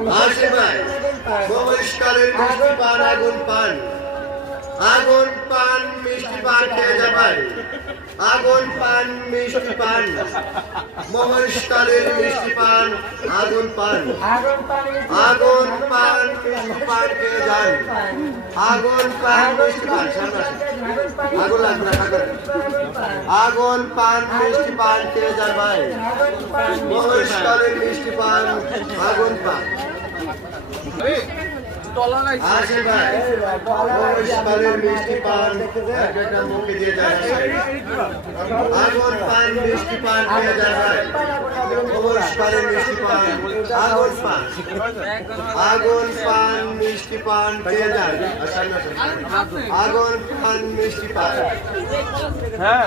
আসে ভাই মহেশকালের মিষ্টি পান আগুন পান আগুন পান মিষ্টি পান খেয়ে যা ভাই আগুন পান মিষ্টি পান মহেশকালের মিষ্টি পান আগুন পান আগুন পান মিষ্টি পান খেয়ে যান আগুন পান মিষ্টি পান আগুন লাগবে না আগুন পান মিষ্টি পান খেয়ে যা ভাই মহেশকালের মিষ্টি পান আগুন পান আসে ভাই মহেশকালের মিষ্টি পান একটা মুখে দিয়ে যায় আগুন পান মিষ্টি পান খেয়ে যায় ভাই মহেশকালের মিষ্টি পান আগুন পান আগুন পান মিষ্টি পান খেয়ে যায় আগুন পান মিষ্টি পান হ্যাঁ